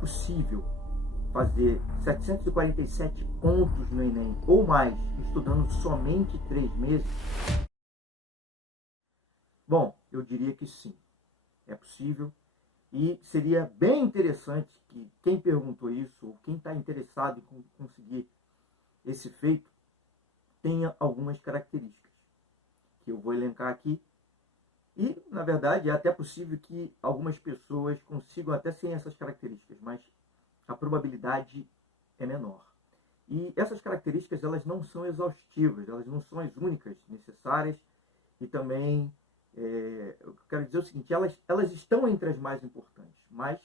possível fazer 747 pontos no Enem ou mais, estudando somente 3 meses? Bom, eu diria que sim, é possível. E seria bem interessante que quem perguntou isso, ou quem está interessado em conseguir esse feito, tenha algumas características, que eu vou elencar aqui. E, na verdade, é até possível que algumas pessoas consigam até sem essas características, mas a probabilidade é menor. E essas características, elas não são exaustivas, elas não são as únicas necessárias, e também, eu quero dizer o seguinte, elas estão entre as mais importantes, mas,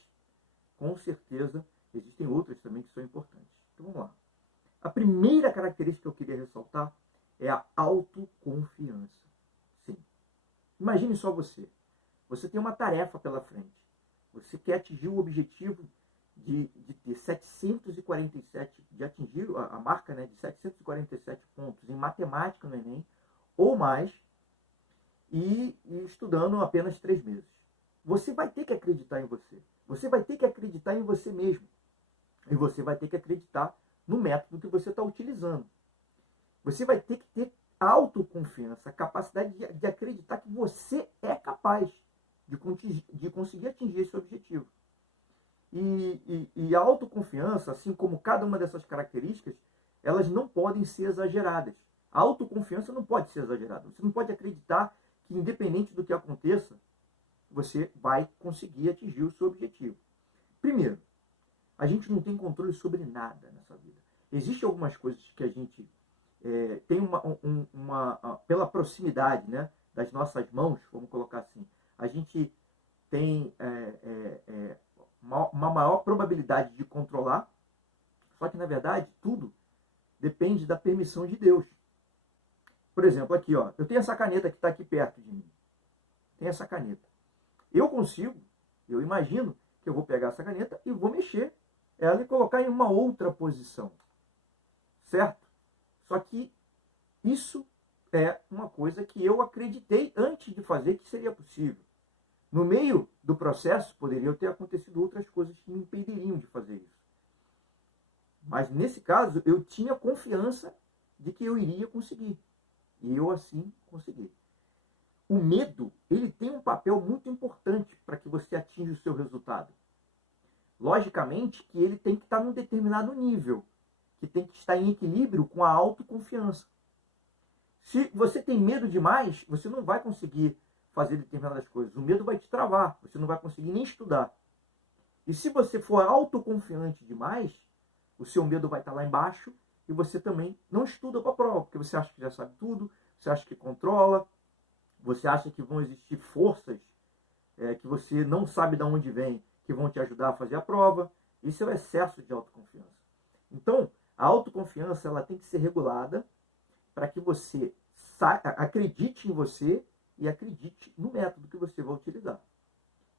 com certeza, existem outras também que são importantes. Então, vamos lá. A primeira característica que eu queria ressaltar é a autoconfiança. Sim. Imagine só você. Você tem uma tarefa pela frente. Você quer atingir o objetivo de ter 747, de atingir a marca, né, de 747 pontos em matemática no Enem, ou mais, e estudando apenas 3 meses. Você vai ter que acreditar em você. Você vai ter que acreditar em você mesmo. E você vai ter que acreditar no método que você está utilizando. Você vai ter que ter autoconfiança, a capacidade de acreditar que você é capaz de conseguir atingir esse objetivo. E a autoconfiança, assim como cada uma dessas características, elas não podem ser exageradas. A autoconfiança não pode ser exagerada. Você não pode acreditar que, independente do que aconteça, você vai conseguir atingir o seu objetivo. Primeiro, a gente não tem controle sobre nada nessa vida. Existem algumas coisas que a gente tem pela proximidade, né, das nossas mãos, vamos colocar assim, a gente tem uma maior probabilidade de controlar, só que, na verdade, tudo depende da permissão de Deus. Por exemplo, aqui, ó, eu tenho essa caneta que está aqui perto de mim. Tem essa caneta. Eu imagino que eu vou pegar essa caneta e vou mexer ela e colocar em uma outra posição. Certo? Só que isso é uma coisa que eu acreditei antes de fazer que seria possível. No meio do processo, poderiam ter acontecido outras coisas que me impediriam de fazer isso. Mas, nesse caso, eu tinha confiança de que eu iria conseguir. E eu, assim, consegui. O medo, ele tem um papel muito importante para que você atinja o seu resultado. Logicamente que ele tem que estar num determinado nível, que tem que estar em equilíbrio com a autoconfiança. Se você tem medo demais, você não vai conseguir fazer determinadas coisas. O medo vai te travar, você não vai conseguir nem estudar. E se você for autoconfiante demais, o seu medo vai estar lá embaixo e você também não estuda para a prova, porque você acha que já sabe tudo, você acha que controla, você acha que vão existir forças que você não sabe de onde vem, que vão te ajudar a fazer a prova. Isso é o excesso de autoconfiança. Então, a autoconfiança ela tem que ser regulada para que você acredite em você e acredite no método que você vai utilizar.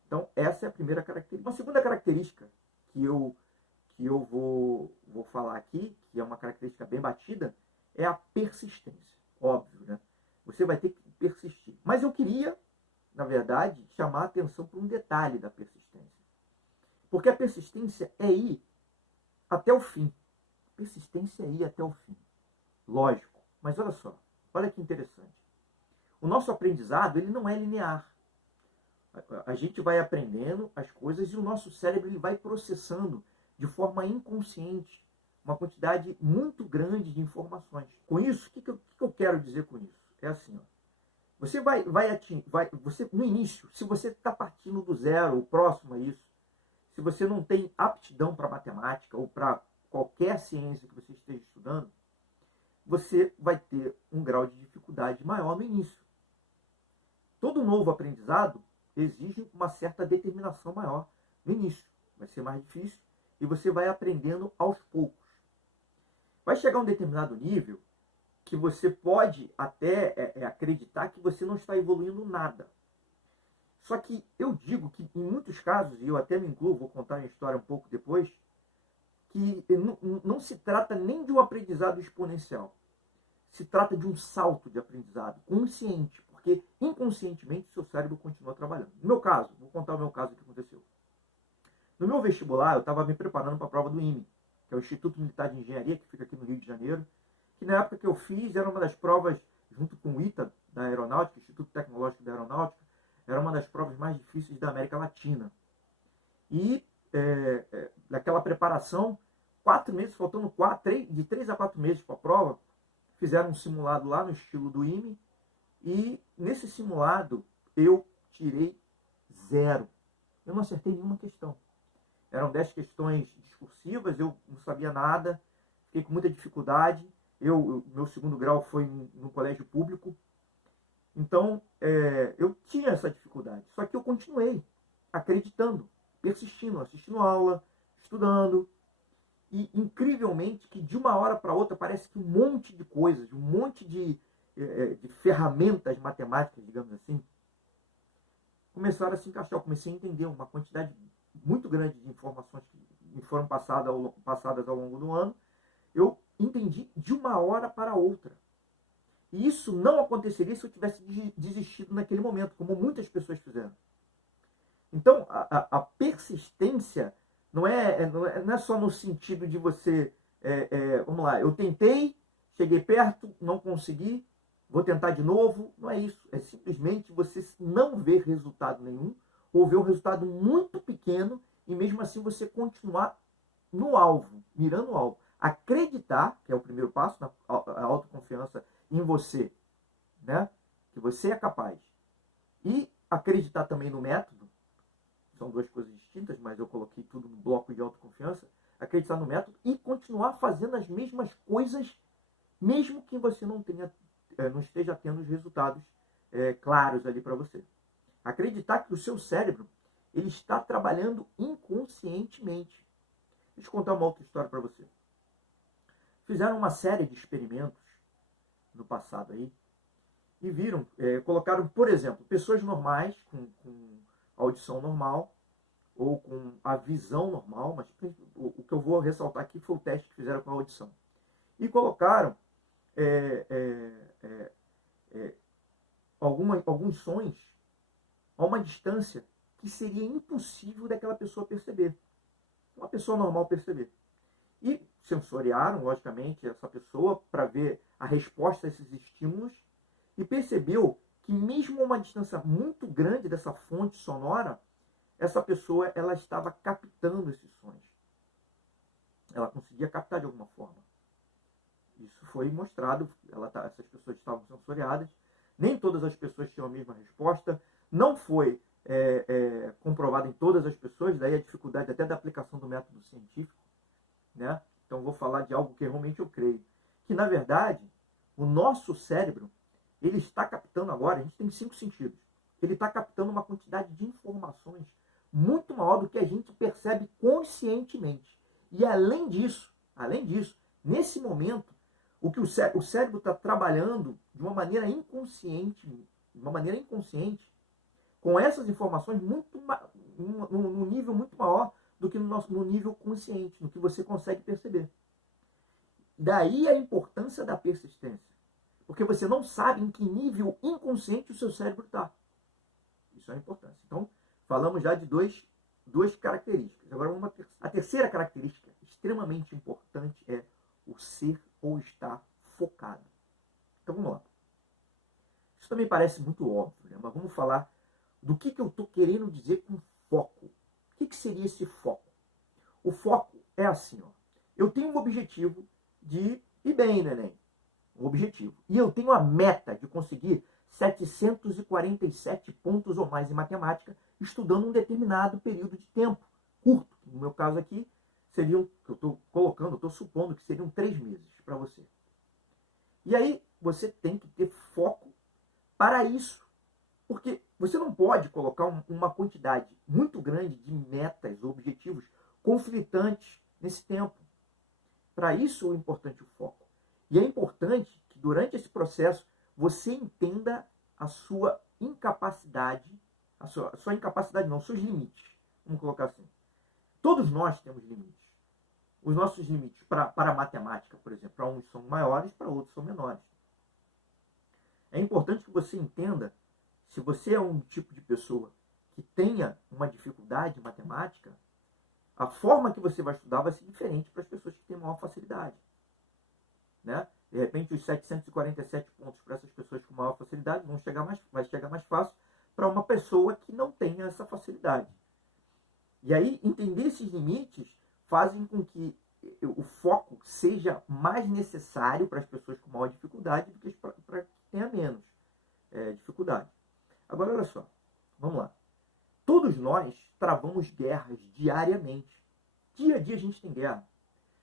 Então, essa é a primeira característica. Uma segunda característica que eu vou falar aqui, que é uma característica bem batida, é a persistência. Óbvio, né? Você vai ter que persistir. Mas eu queria, na verdade, chamar a atenção para um detalhe da persistência. Porque a persistência é ir até o fim. Persistência é ir até o fim. Lógico. Mas olha só, olha que interessante. O nosso aprendizado, ele não é linear. A gente vai aprendendo as coisas e o nosso cérebro ele vai processando de forma inconsciente uma quantidade muito grande de informações. Com isso, o que eu quero dizer com isso? É assim, ó. Você você, no início, se você está partindo do zero, ou próximo a isso, se você não tem aptidão para matemática ou para qualquer ciência que você esteja estudando, você vai ter um grau de dificuldade maior no início. Todo novo aprendizado exige uma certa determinação maior no início. Vai ser mais difícil e você vai aprendendo aos poucos. Vai chegar a um determinado nível que você pode até acreditar que você não está evoluindo nada. Só que eu digo que em muitos casos, e eu até me incluo, vou contar uma história um pouco depois, que não se trata nem de um aprendizado exponencial. Se trata de um salto de aprendizado consciente, porque inconscientemente seu cérebro continua trabalhando. No meu caso, vou contar o meu caso que aconteceu. No meu vestibular, eu estava me preparando para a prova do IME, que é o Instituto Militar de Engenharia, que fica aqui no Rio de Janeiro, que na época que eu fiz era uma das provas, junto com o ITA, da Aeronáutica, Instituto Tecnológico da Aeronáutica, era uma das provas mais difíceis da América Latina. E naquela preparação, 4 meses, faltando de 3 a 4 meses para a prova, fizeram um simulado lá no estilo do IME, e nesse simulado eu tirei 0. Eu não acertei nenhuma questão. Eram 10 questões discursivas, eu não sabia nada, fiquei com muita dificuldade. Meu segundo grau foi no colégio público, então eu tinha essa dificuldade. Só que eu continuei acreditando, persistindo, assistindo aula, estudando. E incrivelmente que de uma hora para outra parece que um monte de coisas, um monte de ferramentas matemáticas, digamos assim, começaram a se encaixar. Eu comecei a entender uma quantidade muito grande de informações que me foram passadas ao longo do ano. Eu entendi de uma hora para outra. E isso não aconteceria se eu tivesse desistido naquele momento, como muitas pessoas fizeram. Então, a persistência não é só no sentido de você, vamos lá, eu tentei, cheguei perto, não consegui, vou tentar de novo. Não é isso. É simplesmente você não ver resultado nenhum, ou ver um resultado muito pequeno, e mesmo assim você continuar no alvo, mirando o alvo. Acreditar, que é o primeiro passo, a autoconfiança em você, né? Que você é capaz. E acreditar também no método. São duas coisas distintas, mas eu coloquei tudo no bloco de autoconfiança. Acreditar no método e continuar fazendo as mesmas coisas, mesmo que você não esteja tendo os resultados claros ali para você. Acreditar que o seu cérebro ele está trabalhando inconscientemente. Deixa eu contar uma outra história para você. Fizeram uma série de experimentos no passado aí e viram, colocaram, por exemplo, pessoas normais com audição normal ou com a visão normal, mas o que eu vou ressaltar aqui foi o teste que fizeram com a audição. E colocaram alguns sons a uma distância que seria impossível daquela pessoa perceber. Uma pessoa normal perceber. E sensoriaram, logicamente, essa pessoa para ver a resposta a esses estímulos e percebeu que mesmo a uma distância muito grande dessa fonte sonora, essa pessoa ela estava captando esses sons. Ela conseguia captar de alguma forma. Isso foi mostrado, essas pessoas estavam sensoriadas, nem todas as pessoas tinham a mesma resposta, não foi comprovado em todas as pessoas, daí a dificuldade até da aplicação do método científico, né? Então vou falar de algo que realmente eu creio, que na verdade o nosso cérebro ele está captando agora, a gente tem 5 sentidos, ele está captando uma quantidade de informações muito maior do que a gente percebe conscientemente. E além disso, nesse momento, o que o cérebro está trabalhando de uma maneira inconsciente, com essas informações num nível muito maior do que no nível consciente, no que você consegue perceber. Daí a importância da persistência. Porque você não sabe em que nível inconsciente o seu cérebro está. Isso é a importância. Então, falamos já de duas características. Agora, a terceira característica extremamente importante é o ser ou estar focado. Então, vamos lá. Isso também parece muito óbvio, né? Mas vamos falar do que eu estou querendo dizer com foco. O que seria esse foco? O foco é assim, ó. Eu tenho um objetivo de ir bem no Enem. Um objetivo. E eu tenho a meta de conseguir 747 pontos ou mais em matemática, estudando um determinado período de tempo curto. No meu caso aqui, seriam, eu estou supondo que seriam 3 meses para você. E aí, você tem que ter foco para isso. Porque você não pode colocar uma quantidade muito grande de metas ou objetivos conflitantes nesse tempo. Para isso é importante o foco. E é importante que durante esse processo você entenda a sua incapacidade, os seus limites. Vamos colocar assim. Todos nós temos limites. Os nossos limites para a matemática, por exemplo, para uns são maiores, para outros são menores. É importante que você entenda, se você é um tipo de pessoa que tenha uma dificuldade em matemática, A forma que você vai estudar vai ser diferente para as pessoas que têm maior facilidade. Né? De repente, os 747 pontos para essas pessoas com maior facilidade vai chegar mais fácil para uma pessoa que não tenha essa facilidade. E aí, entender esses limites fazem com que o foco seja mais necessário para as pessoas com maior dificuldade do que para quem tenha menos dificuldade. Agora, olha só, vamos lá. Todos nós travamos guerras diariamente. Dia a dia a gente tem guerra.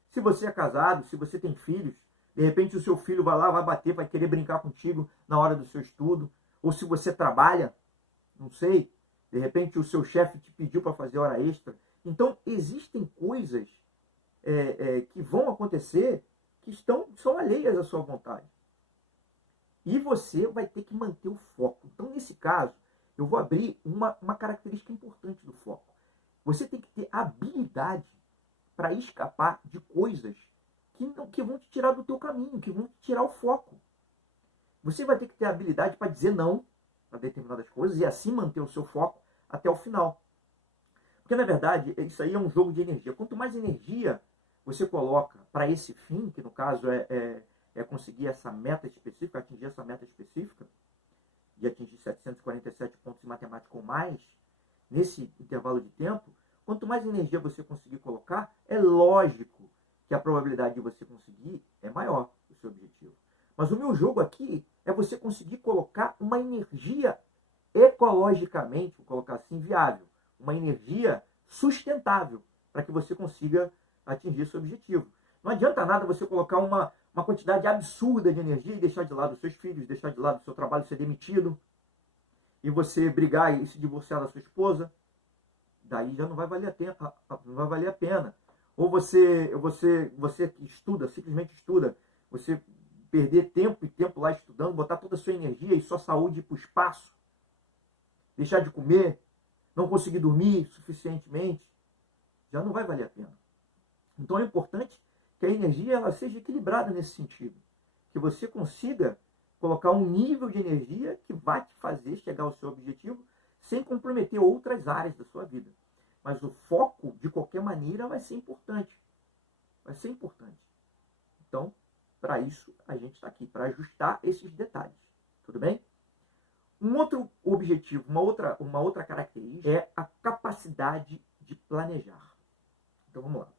Se você é casado, se você tem filhos, de repente o seu filho vai lá, vai bater, vai querer brincar contigo na hora do seu estudo. Ou se você trabalha, não sei, de repente o seu chefe te pediu para fazer hora extra. Então, existem coisas que vão acontecer que são alheias à sua vontade. E você vai ter que manter o foco. Então, nesse caso, eu vou abrir uma característica importante do foco. Você tem que ter habilidade para escapar de coisas que vão te tirar do teu caminho, que vão te tirar o foco. Você vai ter que ter habilidade para dizer não para determinadas coisas e assim manter o seu foco até o final. Porque, na verdade, isso aí é um jogo de energia. Quanto mais energia você coloca para esse fim, que no caso é conseguir essa meta específica, atingir essa meta específica, de atingir 747 pontos em matemática ou mais, nesse intervalo de tempo, quanto mais energia você conseguir colocar, é lógico que a probabilidade de você conseguir é maior, o seu objetivo. Mas o meu jogo aqui é você conseguir colocar uma energia ecologicamente, vou colocar assim, viável, uma energia sustentável para que você consiga atingir seu objetivo. Não adianta nada você colocar uma quantidade absurda de energia e deixar de lado os seus filhos, deixar de lado o seu trabalho, ser demitido, e você brigar e se divorciar da sua esposa. Daí já não vai valer a pena. Ou você que estuda, simplesmente estuda, você perder tempo e tempo lá estudando, botar toda a sua energia e sua saúde para o espaço, deixar de comer, não conseguir dormir suficientemente, já não vai valer a pena. Então é importante que a energia ela seja equilibrada nesse sentido. Que você consiga colocar um nível de energia que vai te fazer chegar ao seu objetivo sem comprometer outras áreas da sua vida. Mas o foco, de qualquer maneira, vai ser importante. Vai ser importante. Então, para isso, a gente está aqui, para ajustar esses detalhes. Tudo bem? Um outro objetivo, uma outra característica é a capacidade de planejar. Então, vamos lá.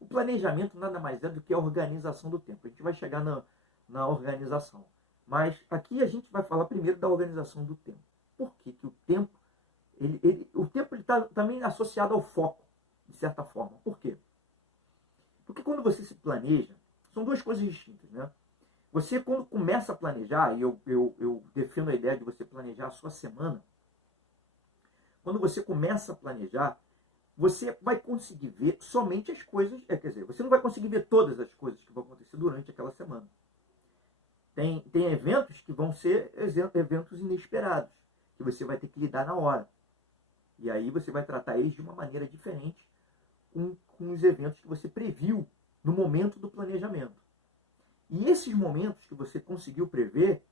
O planejamento nada mais é do que a organização do tempo. A gente vai chegar na organização. Mas aqui a gente vai falar primeiro da organização do tempo. Por que o tempo o tempo está também associado ao foco, de certa forma. Por quê? Porque quando você se planeja, são duas coisas distintas, né? Você, quando começa a planejar, e eu defino a ideia de você planejar a sua semana, quando você começa a planejar, você vai conseguir ver somente as coisas, quer dizer, você não vai conseguir ver todas as coisas que vão acontecer durante aquela semana. Tem eventos que vão ser eventos inesperados, que você vai ter que lidar na hora. E aí você vai tratar eles de uma maneira diferente com os eventos que você previu no momento do planejamento. E esses momentos que você conseguiu prever,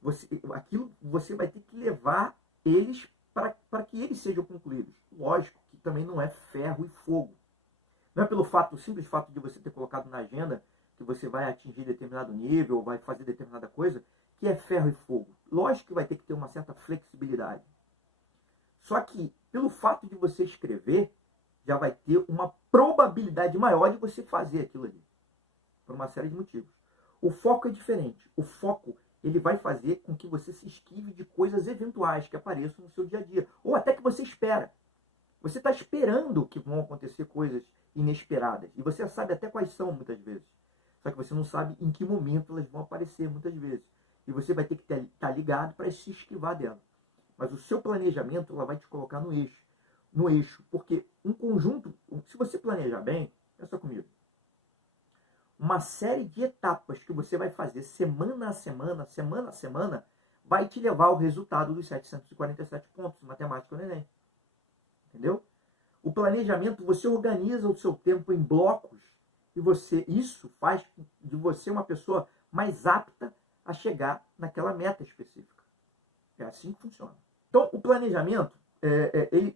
você vai ter que levar eles para que eles sejam concluídos. Lógico que também não é ferro e fogo. Não é pelo simples fato de você ter colocado na agenda que você vai atingir determinado nível ou vai fazer determinada coisa, que é ferro e fogo. Lógico que vai ter que ter uma certa flexibilidade. Só que, pelo fato de você escrever, já vai ter uma probabilidade maior de você fazer aquilo ali. Por uma série de motivos. O foco é diferente. O foco, ele vai fazer com que você se esquive de coisas eventuais que apareçam no seu dia a dia. Ou até que você espera. Você está esperando que vão acontecer coisas inesperadas. E você sabe até quais são, muitas vezes. Só que você não sabe em que momento elas vão aparecer, muitas vezes. E você vai ter que estar ligado para se esquivar dela. Mas o seu planejamento ela vai te colocar no eixo. Porque um conjunto, se você planejar bem, pensa comigo, uma série de etapas que você vai fazer semana a semana, vai te levar ao resultado dos 747 pontos em matemática no Enem. Entendeu? O planejamento, você organiza o seu tempo em blocos e isso faz de você uma pessoa mais apta a chegar naquela meta específica. É assim que funciona. Então, o planejamento, ele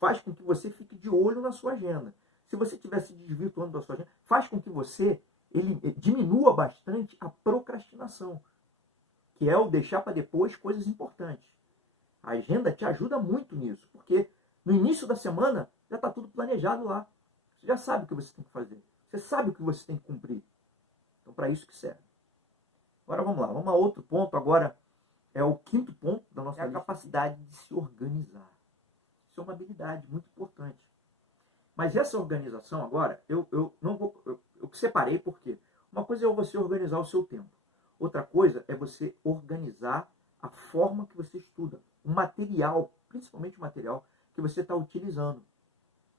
faz com que você fique de olho na sua agenda. se você estiver se desvirtuando da sua agenda, faz com que você diminua bastante a procrastinação, que é o deixar para depois coisas importantes. A agenda te ajuda muito nisso, porque no início da semana já está tudo planejado lá. Você já sabe o que você tem que fazer. Você sabe o que você tem que cumprir. Então, para isso que serve. Agora vamos lá. Vamos a outro ponto. Agora é o quinto ponto da nossa lista. A capacidade de se organizar. Isso é uma habilidade muito importante. Mas essa organização agora, eu separei porque uma coisa é você organizar o seu tempo. Outra coisa é você organizar a forma que você estuda. O material, principalmente o material que você está utilizando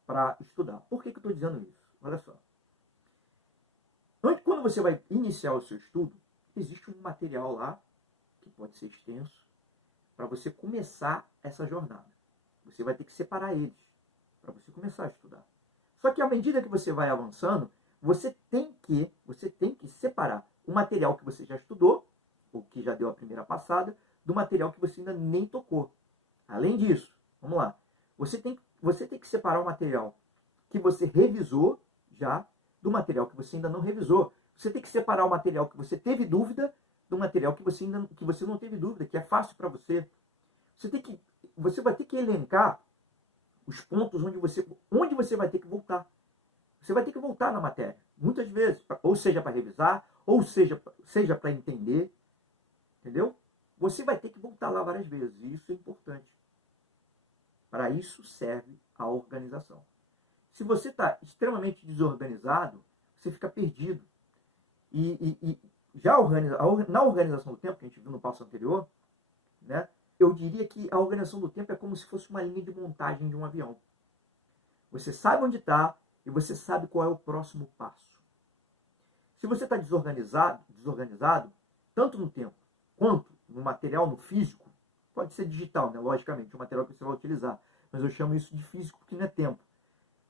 para estudar. Por que eu estou dizendo isso? Olha só. Quando você vai iniciar o seu estudo, existe um material lá, que pode ser extenso, para você começar essa jornada. Você vai ter que separar eles para você começar a estudar. Só que à medida que você vai avançando, você tem que separar o material que você já estudou, ou que já deu a primeira passada, do material que você ainda nem tocou. Além disso, vamos lá, você tem que separar o material que você revisou já do material que você ainda não revisou. Você tem que separar o material que você teve dúvida do material que você não teve dúvida, que é fácil para você. Você vai ter que elencar os pontos onde você vai ter que voltar. Você vai ter que voltar na matéria, muitas vezes, ou seja para revisar, ou seja para entender, entendeu? Você vai ter que voltar lá várias vezes, e isso é importante. Para isso serve a organização. Se você está extremamente desorganizado, você fica perdido. Na organização do tempo, que a gente viu no passo anterior, né, eu diria que a organização do tempo é como se fosse uma linha de montagem de um avião. Você sabe onde está e você sabe qual é o próximo passo. Se você está desorganizado, tanto no tempo quanto no material, no físico, pode ser digital, né, logicamente, o material que você vai utilizar, mas eu chamo isso de físico porque não é tempo.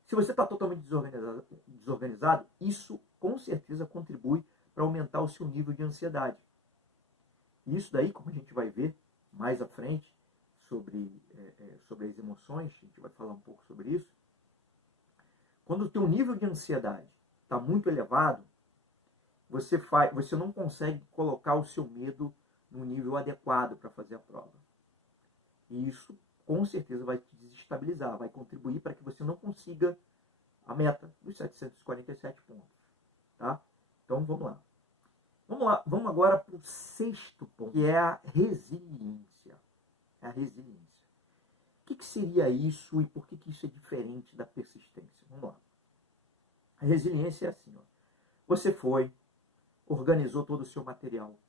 Se você está totalmente desorganizado, isso com certeza contribui para aumentar o seu nível de ansiedade. E isso daí, como a gente vai ver mais à frente sobre as emoções, a gente vai falar um pouco sobre isso. Quando o teu nível de ansiedade está muito elevado, você não consegue colocar o seu medo no nível adequado para fazer a prova. E isso com certeza vai te desestabilizar, vai contribuir para que você não consiga a meta dos 747 pontos. Tá? Então vamos lá. Vamos agora para o sexto ponto, que é a resiliência. A resiliência. O que seria isso e por que isso é diferente da persistência? Vamos lá. A resiliência é assim. Ó. Você organizou todo o seu material.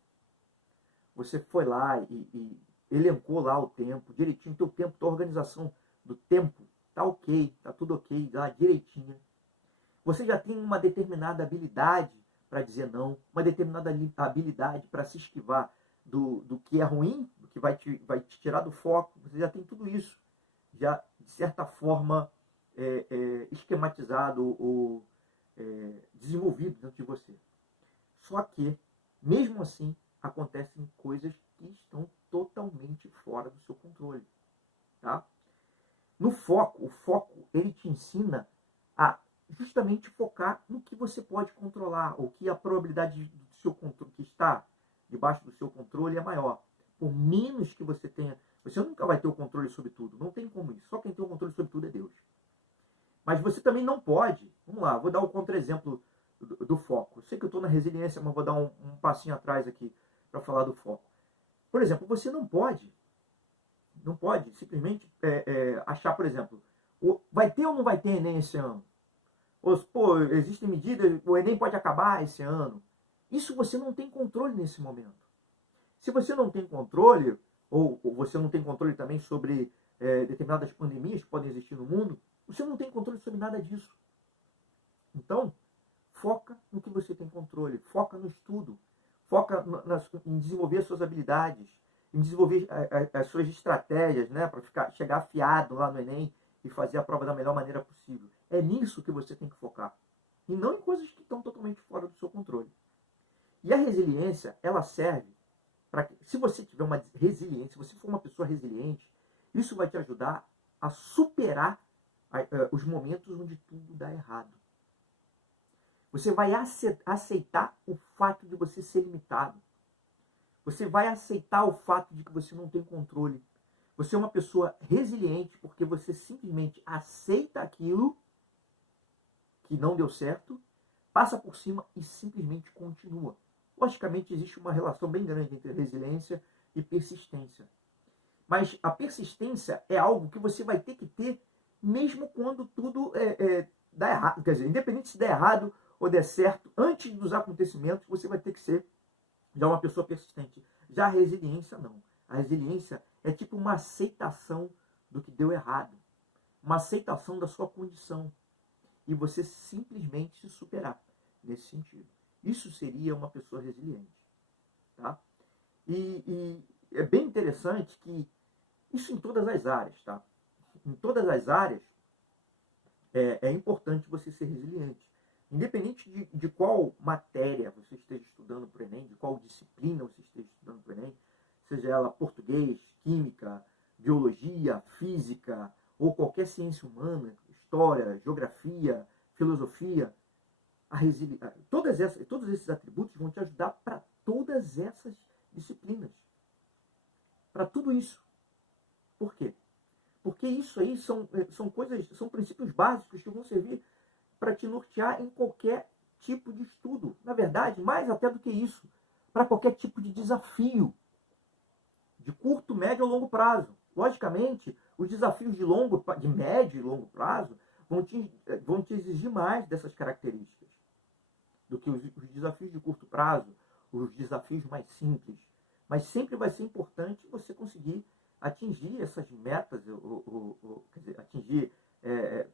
Você foi lá e elencou lá o tempo, direitinho. Teu tempo, tua organização do tempo tá ok, tá tudo ok, lá direitinho. Você já tem uma determinada habilidade para dizer não, uma determinada habilidade para se esquivar do que é ruim, do que vai te tirar do foco. Você já tem tudo isso, já de certa forma esquematizado ou desenvolvido dentro de você. Só que, mesmo assim, acontecem coisas que estão totalmente fora do seu controle. Tá? O foco, ele te ensina a justamente focar no que você pode controlar, ou que a probabilidade do seu controle, que está debaixo do seu controle, é maior. Por menos que você tenha, você nunca vai ter o controle sobre tudo, não tem como isso. Só quem tem o controle sobre tudo é Deus. Mas você também não pode, vamos lá, vou dar um contra-exemplo do foco. Eu sei que eu estou na resiliência, mas vou dar um passinho atrás aqui para falar do foco. Por exemplo, você não pode simplesmente achar, por exemplo, vai ter ou não vai ter Enem esse ano? Ou, existem medidas, o Enem pode acabar esse ano. Isso você não tem controle nesse momento. Se você não tem controle, ou você não tem controle também sobre determinadas pandemias que podem existir no mundo, você não tem controle sobre nada disso. Então, foca no que você tem controle, foca no estudo, foca em desenvolver as suas habilidades, em desenvolver as suas estratégias, né, para chegar afiado lá no Enem e fazer a prova da melhor maneira possível. É nisso que você tem que focar. E não em coisas que estão totalmente fora do seu controle. E a resiliência, ela serve para que, se você tiver uma resiliência, se você for uma pessoa resiliente, isso vai te ajudar a superar os momentos onde tudo dá errado. Você vai aceitar o fato de você ser limitado. Você vai aceitar o fato de que você não tem controle. Você é uma pessoa resiliente porque você simplesmente aceita aquilo que não deu certo, passa por cima e simplesmente continua. Logicamente, existe uma relação bem grande entre resiliência e persistência. Mas a persistência é algo que você vai ter que ter mesmo quando tudo dá errado. Quer dizer, independente se der errado ou der certo, antes dos acontecimentos, você vai ter que ser já uma pessoa persistente. Já a resiliência, não. A resiliência é tipo uma aceitação do que deu errado. Uma aceitação da sua condição. E você simplesmente se superar nesse sentido. Isso seria uma pessoa resiliente. Tá? E é bem interessante que isso em todas as áreas. Tá? Em todas as áreas é importante você ser resiliente. Independente de qual matéria você esteja estudando para o Enem, de qual disciplina você esteja estudando para o Enem, seja ela português, química, biologia, física, ou qualquer ciência humana, história, geografia, filosofia, todos esses atributos vão te ajudar para todas essas disciplinas. Para tudo isso. Por quê? Porque isso aí são princípios básicos que vão servir para te nortear em qualquer tipo de estudo. Na verdade, mais até do que isso, para qualquer tipo de desafio, de curto, médio ou longo prazo. Logicamente, os desafios de médio e longo prazo vão te exigir mais dessas características do que os desafios de curto prazo, os desafios mais simples. Mas sempre vai ser importante você conseguir atingir essas metas, quer dizer,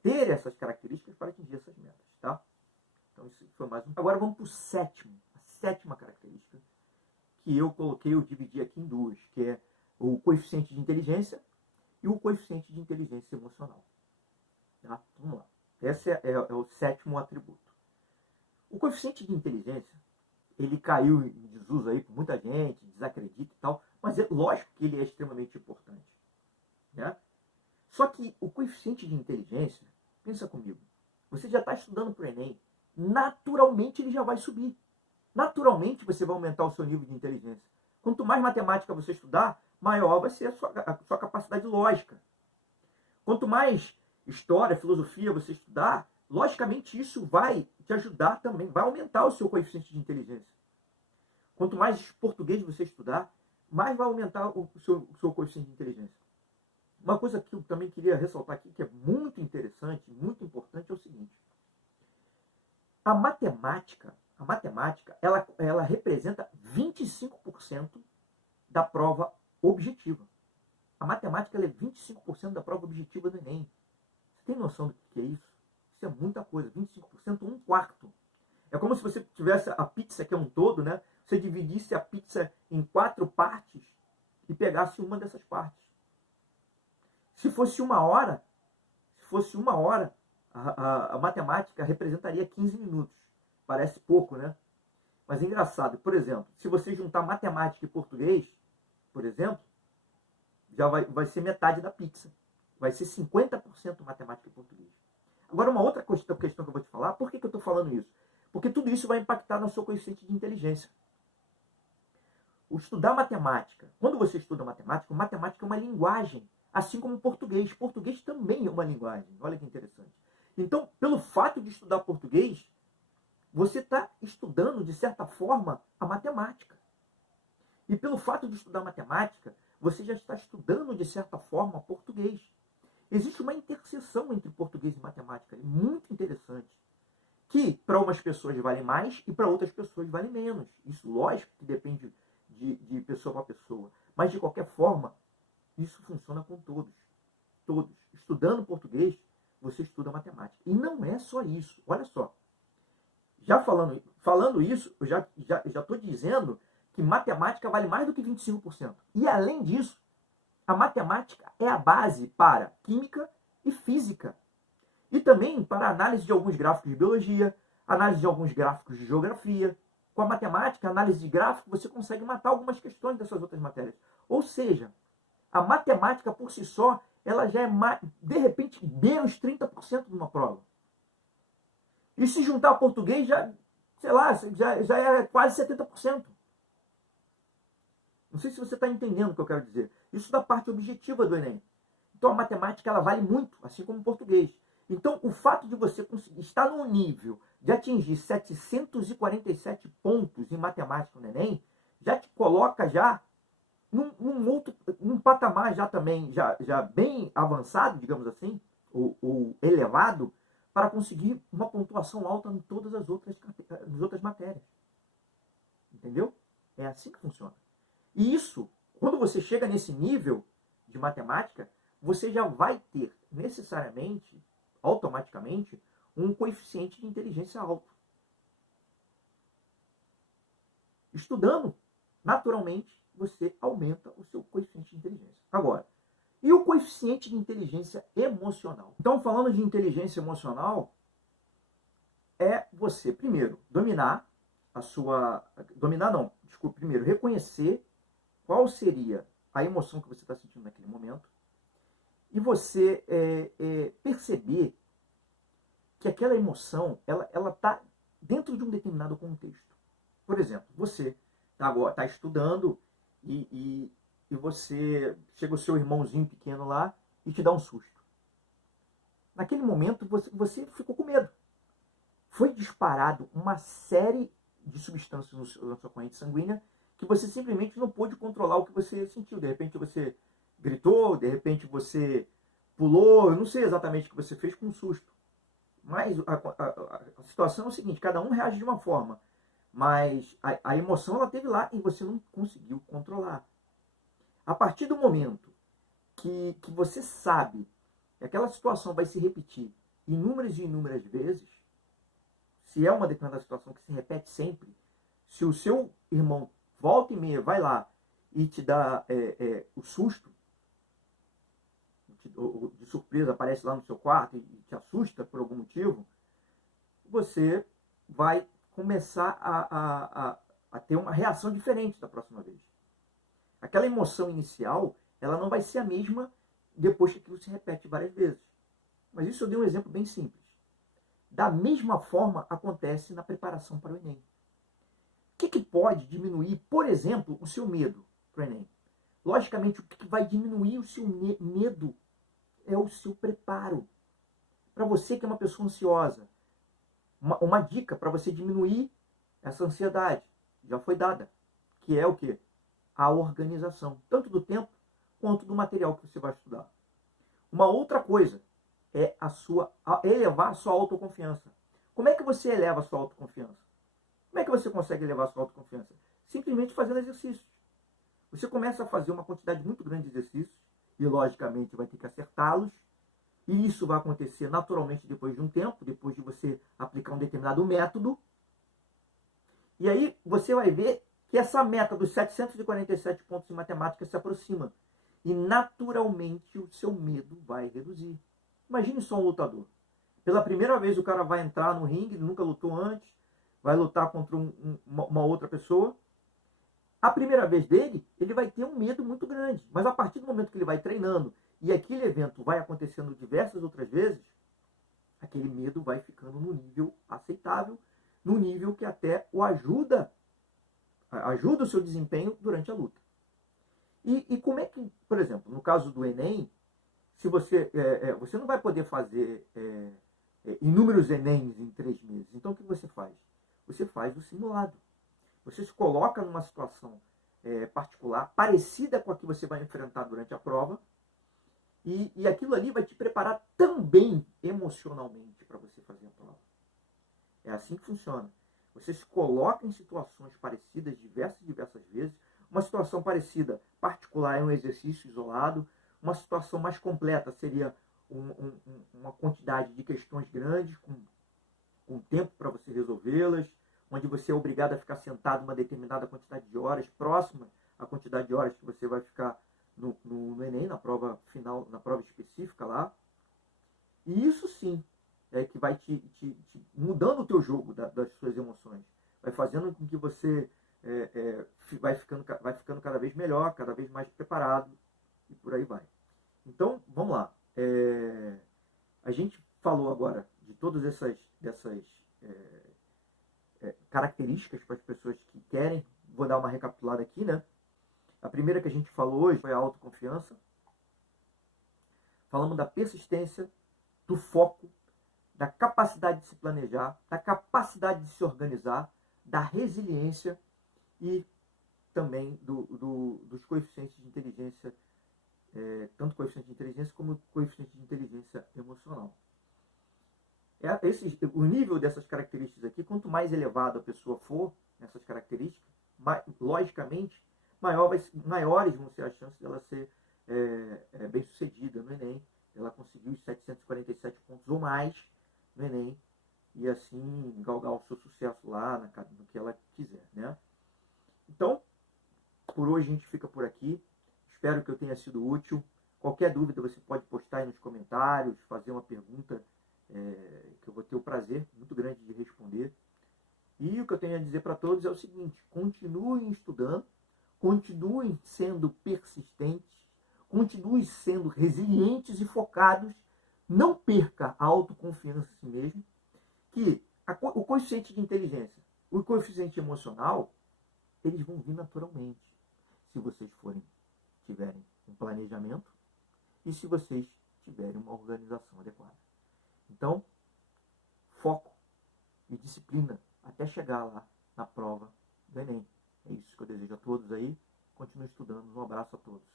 ter essas características para atingir essas metas, tá? Então isso foi mais um. Agora vamos para a sétima característica, que eu dividi aqui em duas, que é o coeficiente de inteligência e o coeficiente de inteligência emocional. Tá? Vamos lá. Esse é o sétimo atributo. O coeficiente de inteligência, ele caiu em desuso aí por muita gente, desacredita e tal, mas é lógico que ele é extremamente importante. Né? Só que o coeficiente de inteligência, pensa comigo, você já está estudando para o Enem, naturalmente ele já vai subir. Naturalmente você vai aumentar o seu nível de inteligência. Quanto mais matemática você estudar, maior vai ser a sua capacidade lógica. Quanto mais história, filosofia você estudar, logicamente isso vai te ajudar também, vai aumentar o seu coeficiente de inteligência. Quanto mais português você estudar, mais vai aumentar o seu coeficiente de inteligência. Uma coisa que eu também queria ressaltar aqui, que é muito interessante, muito importante, é o seguinte. A matemática, ela representa 25% da prova objetiva. A matemática ela é 25% da prova objetiva do Enem. Você tem noção do que é isso? Isso é muita coisa. 25%, um quarto. É como se você tivesse a pizza, que é um todo, né? Você dividisse a pizza em 4 partes e pegasse uma dessas partes. Se fosse uma hora, a matemática representaria 15 minutos. Parece pouco, né? Mas é engraçado. Por exemplo, se você juntar matemática e português, por exemplo, já vai ser metade da pizza. Vai ser 50% matemática e português. Agora, uma outra questão que eu vou te falar, por que eu estou falando isso? Porque tudo isso vai impactar no seu coeficiente de inteligência. O estudar matemática, quando você estuda matemática, matemática é uma linguagem, assim como português. Português também é uma linguagem. Olha que interessante. Então, pelo fato de estudar português, você está estudando, de certa forma, a matemática. E pelo fato de estudar matemática, você já está estudando, de certa forma, português. Existe uma interseção entre português e matemática, muito interessante, que para umas pessoas vale mais e para outras pessoas vale menos. Isso, lógico, que depende de pessoa para pessoa. Mas, de qualquer forma, isso funciona com todos. Todos. Estudando português, você estuda matemática. E não é só isso. Olha só. Já falando isso, eu já estou dizendo que matemática vale mais do que 25%. E, além disso, a matemática é a base para química e física. E também para a análise de alguns gráficos de biologia, análise de alguns gráficos de geografia. Com a matemática, análise de gráfico, você consegue matar algumas questões dessas outras matérias. Ou seja, a matemática por si só ela já é, de repente, menos 30% de uma prova. E se juntar português, já, sei lá, já é quase 70%. Não sei se você está entendendo o que eu quero dizer. Isso da parte objetiva do Enem. Então a matemática ela vale muito, assim como o português. Então o fato de você conseguir estar num nível de atingir 747 pontos em matemática no Enem, já te coloca já num patamar já também, já bem avançado, digamos assim, ou elevado, para conseguir uma pontuação alta em todas as outras matérias. Entendeu? É assim que funciona. E isso, quando você chega nesse nível de matemática, você já vai ter necessariamente, automaticamente, um coeficiente de inteligência alto. Estudando, naturalmente, você aumenta o seu coeficiente de inteligência. Agora, e o coeficiente de inteligência emocional? Então, falando de inteligência emocional, é você, primeiro, dominar a sua... Dominar não, desculpe, primeiro, reconhecer qual seria a emoção que você está sentindo naquele momento e você perceber que aquela emoção ela está dentro de um determinado contexto. Por exemplo, você está estudando e você chega o seu irmãozinho pequeno lá e te dá um susto. Naquele momento você ficou com medo. Foi disparado uma série de substâncias na sua corrente sanguínea que você simplesmente não pôde controlar o que você sentiu. De repente você gritou, de repente você pulou, eu não sei exatamente o que você fez com um susto. Mas a situação é o seguinte, cada um reage de uma forma, mas a emoção ela teve lá e você não conseguiu controlar. A partir do momento que você sabe que aquela situação vai se repetir inúmeras e inúmeras vezes, se é uma determinada situação que se repete sempre, se o seu irmão volta e meia vai lá e te dá o susto, de surpresa aparece lá no seu quarto e te assusta por algum motivo, você vai começar a ter uma reação diferente da próxima vez. Aquela emoção inicial, ela não vai ser a mesma depois que aquilo se repete várias vezes. Mas isso eu dei um exemplo bem simples. Da mesma forma acontece na preparação para o Enem. O que pode diminuir, por exemplo, o seu medo para o Enem? Logicamente, o que vai diminuir o seu medo é o seu preparo. Para você que é uma pessoa ansiosa, uma dica para você diminuir essa ansiedade já foi dada, que é o quê? A organização, tanto do tempo quanto do material que você vai estudar. Uma outra coisa é elevar a sua autoconfiança. Como é que você eleva a sua autoconfiança? Como é que você consegue elevar a sua autoconfiança? Simplesmente fazendo exercícios. Você começa a fazer uma quantidade muito grande de exercícios e, logicamente, vai ter que acertá-los. E isso vai acontecer naturalmente depois de um tempo, depois de você aplicar um determinado método. E aí você vai ver que essa meta dos 747 pontos em matemática se aproxima. E naturalmente o seu medo vai reduzir. Imagine só um lutador. Pela primeira vez o cara vai entrar no ringue, ele nunca lutou antes, vai lutar contra uma outra pessoa. A primeira vez dele, ele vai ter um medo muito grande. Mas a partir do momento que ele vai treinando e aquele evento vai acontecendo diversas outras vezes, aquele medo vai ficando no nível aceitável, no nível que até o ajuda o seu desempenho durante a luta. E como é que, por exemplo, no caso do Enem, se você não vai poder fazer inúmeros Enems em 3 meses. Então o que você faz? Você faz o simulado. Você se coloca numa situação particular, parecida com a que você vai enfrentar durante a prova, e aquilo ali vai te preparar também emocionalmente para você fazer a prova. É assim que funciona. Você se coloca em situações parecidas diversas vezes. Uma situação parecida, particular, é um exercício isolado. Uma situação mais completa seria uma quantidade de questões grandes, com tempo para você resolvê-las, onde você é obrigado a ficar sentado uma determinada quantidade de horas, próxima à quantidade de horas que você vai ficar no Enem, na prova final, na prova específica lá. E isso sim é que vai te mudando o teu jogo das suas emoções. Vai fazendo com que você vai ficando cada vez melhor, cada vez mais preparado, e por aí vai. Então, vamos lá. A gente falou agora de todas dessas características para as pessoas que querem. Vou dar uma recapitulada aqui, né? A primeira que a gente falou hoje foi a autoconfiança. Falamos da persistência, do foco, da capacidade de se planejar, da capacidade de se organizar, da resiliência e também dos coeficientes de inteligência, tanto coeficiente de inteligência como coeficiente de inteligência emocional. O nível dessas características aqui, quanto mais elevado a pessoa for nessas características, logicamente, maiores vão ser as chances dela ser bem sucedida no Enem. Ela conseguiu os 747 pontos ou mais no Enem e assim galgar o seu sucesso lá no que ela quiser, né? Então, por hoje a gente fica por aqui. Espero que eu tenha sido útil. Qualquer dúvida você pode postar aí nos comentários, fazer uma pergunta que eu vou ter o prazer muito grande de responder. E o que eu tenho a dizer para todos é o seguinte: continuem estudando, continuem sendo persistentes, continuem sendo resilientes e focados, não perca a autoconfiança em si mesmo, que o coeficiente de inteligência, o coeficiente emocional, eles vão vir naturalmente, se vocês tiverem um planejamento e se vocês tiverem uma organização adequada. Então, foco e disciplina até chegar lá na prova do Enem. É isso que eu desejo a todos aí. Continue estudando. Um abraço a todos.